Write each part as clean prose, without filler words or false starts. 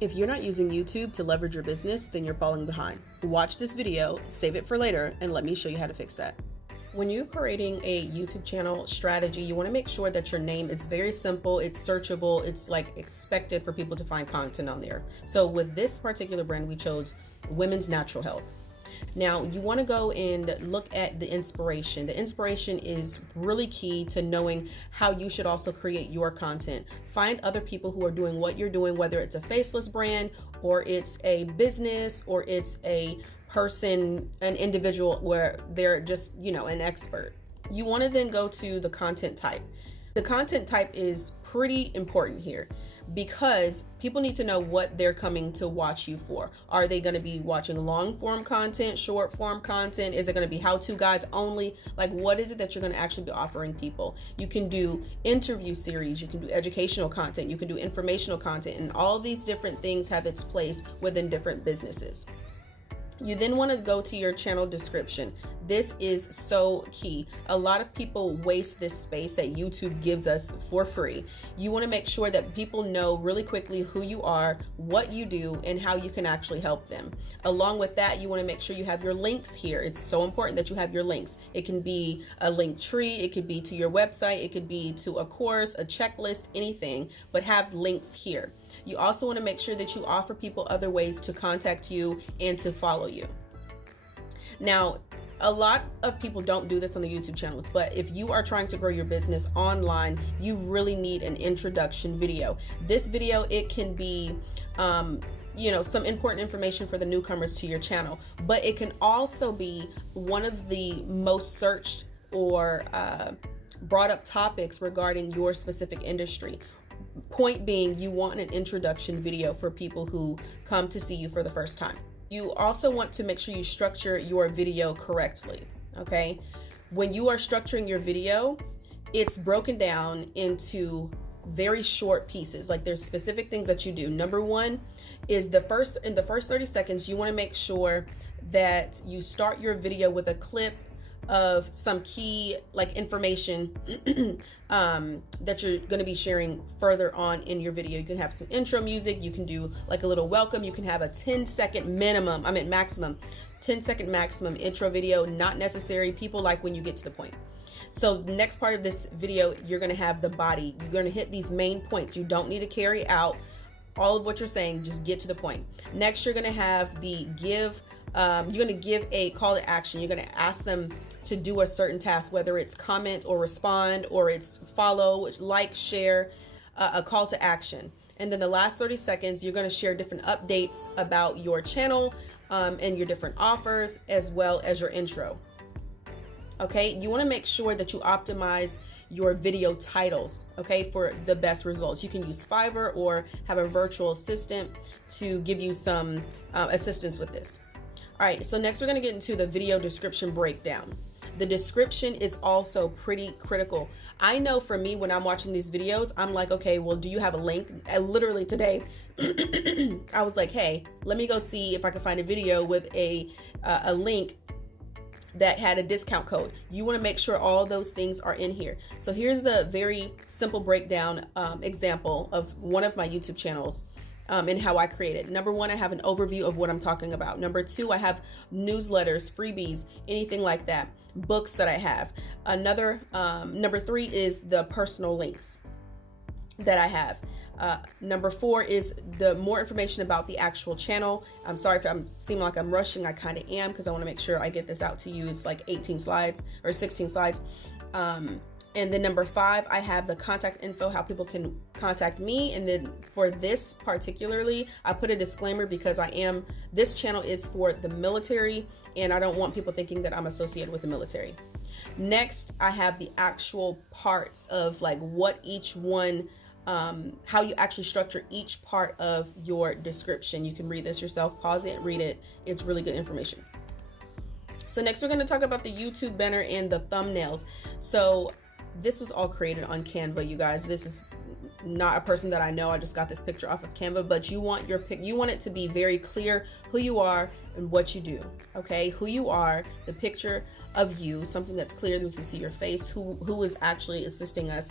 If you're not using YouTube to leverage your business, then you're falling behind. Watch this video, save it for later, and let me show you how to fix that. When you're creating a YouTube channel strategy, you want to make sure that your name is very simple, it's searchable, it's like expected for people to find content on there. So with this particular brand, we chose Women's Natural Health. Now, you want to go and look at the inspiration. The inspiration is really key to knowing how you should also create your content. Find other people who are doing what you're doing, whether it's a faceless brand or it's a business or it's a person, an individual where they're just, an expert. You want to then go to the content type. The content type is pretty important here because people need to know what they're coming to watch you for. Are they going to be watching long form content, short form content? Is it going to be how-to guides only? Like, what is it that you're going to actually be offering people? You can do interview series, you can do educational content, you can do informational content, and all these different things have its place within different businesses. You then want to go to your channel description. This is so key. A lot of people waste this space that YouTube gives us for free. You want to make sure that people know really quickly who you are, what you do, and how you can actually help them. Along with that, you want to make sure you have your links here. It's so important that you have your links. It can be a link tree, it could be to your website, it could be to a course, a checklist, anything, but have links here. You also want to make sure that you offer people other ways to contact you and to follow you. Now, a lot of people don't do this on the YouTube channels, but if you are trying to grow your business online, you really need an introduction video. This video, it can be, some important information for the newcomers to your channel, but it can also be one of the most searched or brought up topics regarding your specific industry. Point being, you want an introduction video for people who come to see you for the first time. You also want to make sure you structure your video correctly, okay? When you are structuring your video, it's broken down into very short pieces. Like, there's specific things that you do. Number one is in the first 30 seconds, you want to make sure that you start your video with a clip of some key information that you're going to be sharing further on in your video. You can have some intro music, you can do like a little welcome, you can have a 10-second maximum 10-second maximum intro video. Not necessary. People like when you get to the point. So the next part of this video, you're going to have the body. You're going to hit these main points. You don't need to carry out all of what you're saying, just get to the point. Next, you're going to have the you're going to give a call to action. You're going to ask them to do a certain task, whether it's comment or respond, or it's follow, like, share, a call to action. And then the last 30 seconds, you're going to share different updates about your channel and your different offers, as well as your intro. Okay, you want to make sure that you optimize your video titles, okay, for the best results. You can use Fiverr or have a virtual assistant to give you some assistance with this. All right, so next we're going to get into the video description breakdown. The description is also pretty critical. I know for me, when I'm watching these videos, I'm like, okay, well, do you have a link? Literally today, I was like, hey, let me go see if I can find a video with a link that had a discount code. You want to make sure all those things are in here. So here's the very simple breakdown example of one of my YouTube channels. And how I create it. Number one, I have an overview of what I'm talking about. Number two, I have newsletters, freebies, anything like that, books that I have. Number three is the personal links that I have. Number four is the more information about the actual channel. I'm sorry if I seem like I'm rushing. I kind of am, because I want to make sure I get this out to you. It's like 18 slides or 16 slides. And then number five, I have the contact info, how people can contact me. And then for this particularly, I put a disclaimer because this channel is for the military, and I don't want people thinking that I'm associated with the military. Next, I have the actual parts of like what each one, how you actually structure each part of your description. You can read this yourself, pause it, read it. It's really good information. So next we're going to talk about the YouTube banner and the thumbnails. So this was all created on Canva, you guys. This is not a person that I know. I just got this picture off of Canva, but you want it to be very clear who you are and what you do. Okay, who you are, the picture of you, something that's clear that we can see your face, who is actually assisting us,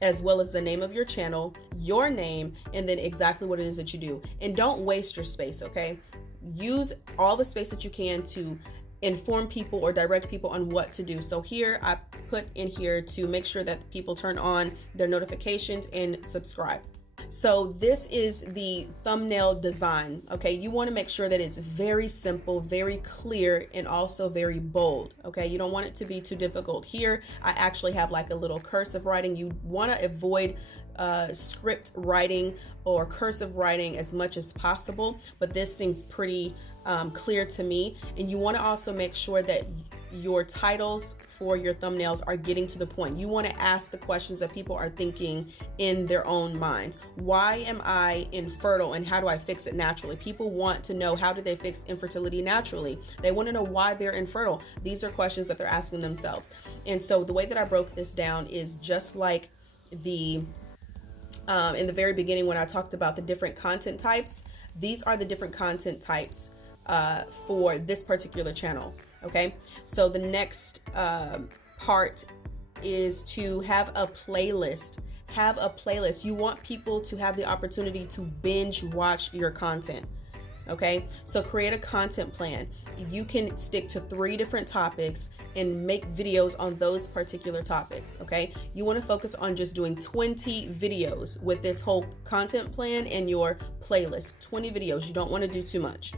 as well as the name of your channel, your name, and then exactly what it is that you do. And don't waste your space, okay? Use all the space that you can to inform people or direct people on what to do. So here I put in here to make sure that people turn on their notifications and subscribe. So this is the thumbnail design, okay? You want to make sure that it's very simple, very clear, and also very bold, okay? You don't want it to be too difficult. Here, I actually have like a little cursive writing. You want to avoid script writing or cursive writing as much as possible, but this seems pretty clear to me. And you want to also make sure that your titles for your thumbnails are getting to the point. You want to ask the questions that people are thinking in their own minds. Why am I infertile and how do I fix it naturally? People want to know, how do they fix infertility naturally? They want to know why they're infertile. These are questions that they're asking themselves. And so the way that I broke this down is just like the in the very beginning when I talked about the different content types. These are the different content types for this particular channel. Okay, so the next part is to have a playlist. Have a playlist. You want people to have the opportunity to binge watch your content. Okay, so create a content plan. You can stick to 3 different topics and make videos on those particular topics. Okay, you want to focus on just doing 20 videos with this whole content plan and your playlist. 20 videos. You don't want to do too much.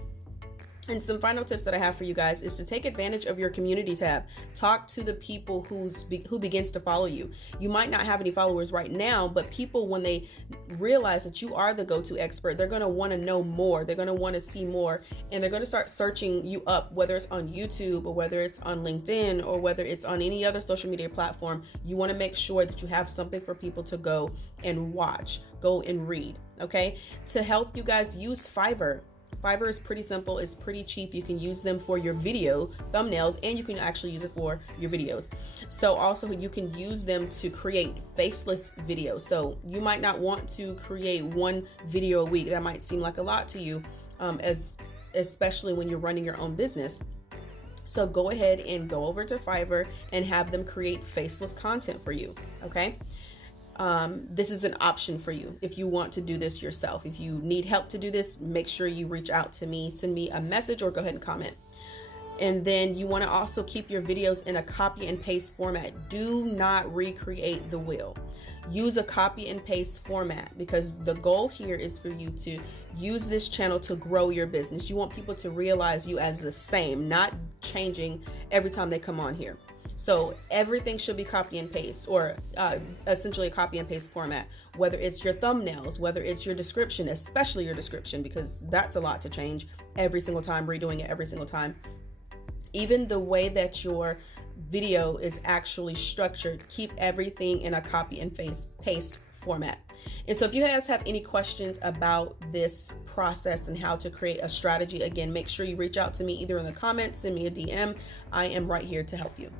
And some final tips that I have for you guys is to take advantage of your community tab. Talk to the people who begins to follow you. You might not have any followers right now, but people, when they realize that you are the go-to expert, they're going to want to know more. They're going to want to see more, and they're going to start searching you up, whether it's on YouTube or whether it's on LinkedIn or whether it's on any other social media platform. You want to make sure that you have something for people to go and watch, go and read. Okay, to help you guys, use Fiverr. Fiverr is pretty simple. It's pretty cheap. You can use them for your video thumbnails, and you can actually use it for your videos. So also you can use them to create faceless videos. So you might not want to create 1 video a week. That might seem like a lot to you, especially when you're running your own business. So go ahead and go over to Fiverr and have them create faceless content for you. Okay. This is an option for you if you want to do this yourself. If you need help to do this, make sure you reach out to me, send me a message, or go ahead and comment. And then you want to also keep your videos in a copy and paste format. Do not recreate the wheel. Use a copy and paste format, because the goal here is for you to use this channel to grow your business. You want people to realize you as the same, not changing every time they come on here. So everything should be copy and paste, or essentially a copy and paste format, whether it's your thumbnails, whether it's your description, especially your description, because that's a lot to change every single time, redoing it every single time. Even the way that your video is actually structured, keep everything in a copy and paste format. And so if you guys have any questions about this process and how to create a strategy, again, make sure you reach out to me either in the comments, send me a DM. I am right here to help you.